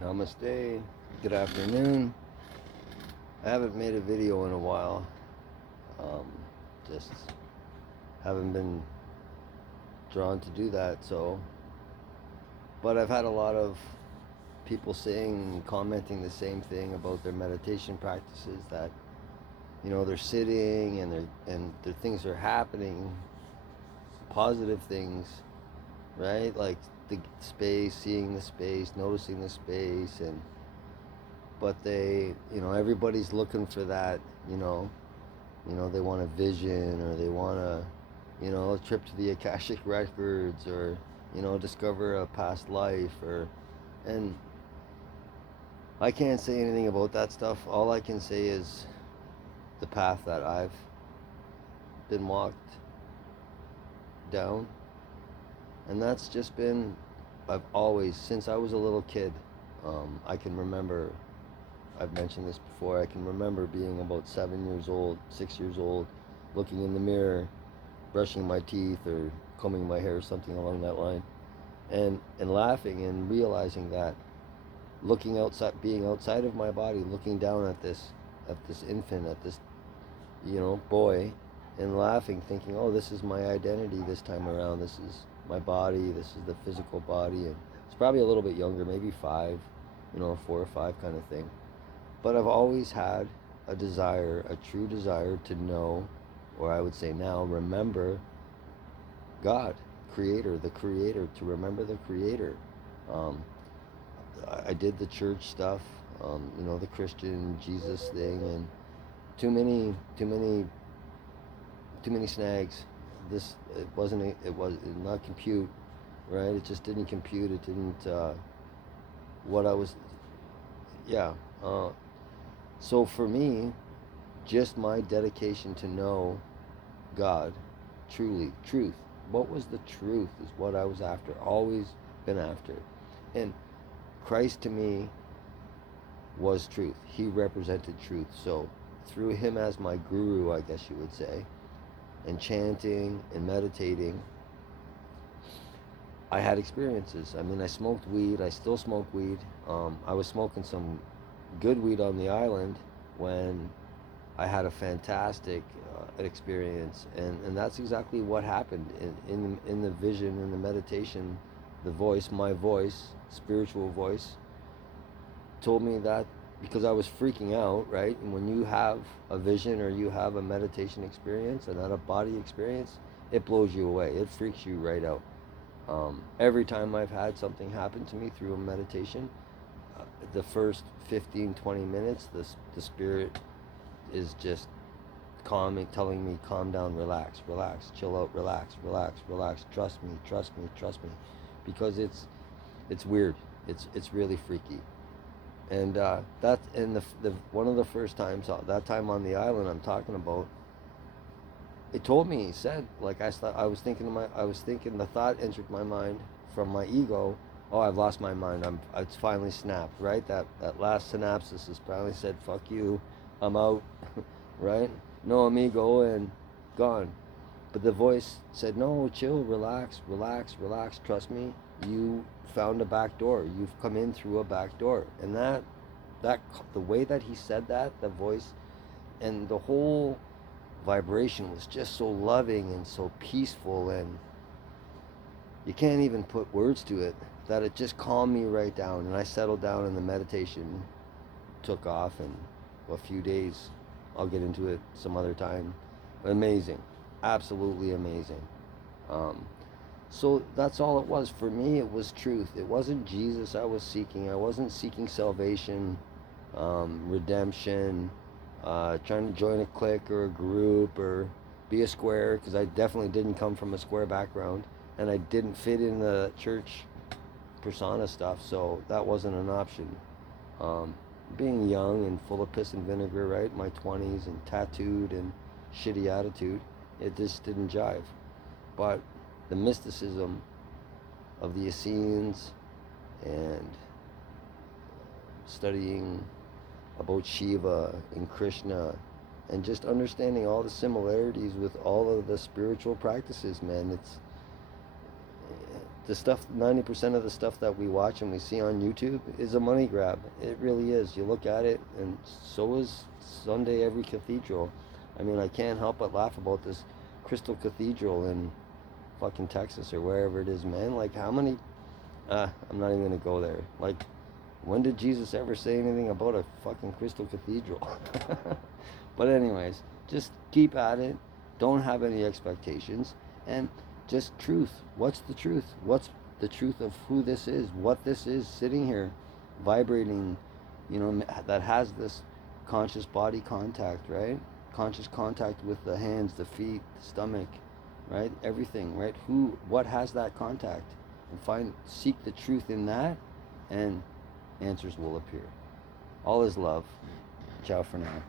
Namaste. Good afternoon. I haven't made a video in a while. Um, just haven't been drawn to do that. But I've had a lot of people saying, commenting the same thing about their meditation practices. That they're sitting and their things are happening, positive things, right? Like the space, seeing the space, noticing the space, and but everybody's looking for that, you know they want a vision, or they want a trip to the Akashic records, or discover a past life, and I can't say anything about that stuff. All I can say is the path that I've been walked down, and that's just been, I've always, since I was a little kid, I can remember, I've mentioned this before, I can remember being about 7 years old, 6 years old, looking in the mirror, brushing my teeth or combing my hair, something along that line, and laughing and realizing that, looking outside, being outside of my body, looking down at this infant, at this boy, and laughing, thinking, oh, this is my identity this time around. This is my body. This is the physical body, and it's probably a little bit younger, maybe 5, 4 or 5 kind of thing. But I've always had a desire, a true desire to know, or I would say now, remember God, Creator, the Creator, to remember the Creator. Um, I did the church stuff, the Christian Jesus thing, and too many, too many, too many snags. It was not compute, right? It just didn't compute. It didn't. What I was, yeah. So for me, just my dedication to know God, truly, truth. What was the truth is what I was after, always been after. And Christ to me was truth. He represented truth. So through him as my guru, I guess you would say, and chanting and meditating, I had experiences. I mean, I smoked weed. I still smoke weed. I was smoking some good weed on the island when I had a fantastic experience, and that's exactly what happened in the vision, in the meditation. The voice, my voice, spiritual voice, told me that, because I was freaking out, right? And when you have a vision or you have a meditation experience and not a body experience, it blows you away. It freaks you right out. Every time I've had something happen to me through a meditation, the first 15, 20 minutes, the spirit is just calming, telling me, calm down, relax, relax, chill out, relax, relax, relax, trust me, trust me, trust me, because it's weird. It's really freaky. And that, and the one of the first times, that time on the island I'm talking about, it told me, he said, like, I was thinking, the thought entered my mind from my ego, oh, I've lost my mind, it's finally snapped, right? That last synapses has finally said, fuck you, I'm out, right? No amigo, and gone. But the voice said, no, chill, relax, relax, relax, trust me, you found a back door, you've come in through a back door. And that the way that he said that, the voice, and the whole vibration was just so loving and so peaceful, and you can't even put words to it, that it just calmed me right down, and I settled down, and the meditation took off, and a few days, I'll get into it some other time. Amazing, absolutely amazing. um, so that's all it was for me. It was truth. It wasn't Jesus I was seeking. I wasn't seeking salvation, redemption, trying to join a clique or a group or be a square, because I definitely didn't come from a square background, and I didn't fit in the church persona stuff, so that wasn't an option. Um, Being young and full of piss and vinegar, right? My 20s, and tattooed and shitty attitude, it just didn't jive. But the mysticism of the Essenes, and studying about Shiva and Krishna, and just understanding all the similarities with all of the spiritual practices, man. It's the stuff, 90% of the stuff that we watch and we see on YouTube is a money grab. It really is. You look at it, and so is Sunday Every Cathedral. I mean, I can't help but laugh about this Crystal Cathedral in fucking Texas or wherever it is, man. Like, how many, I'm not even gonna go there. Like, when did Jesus ever say anything about a fucking Crystal Cathedral? But anyways, just keep at it. Don't have any expectations. And just truth. What's the truth? What's the truth of who this is? What this is sitting here, vibrating, that has this conscious body contact, right? Conscious contact with the hands, the feet, the stomach, right? Everything, right? What has that contact? And seek the truth in that, and answers will appear. All is love. Ciao for now.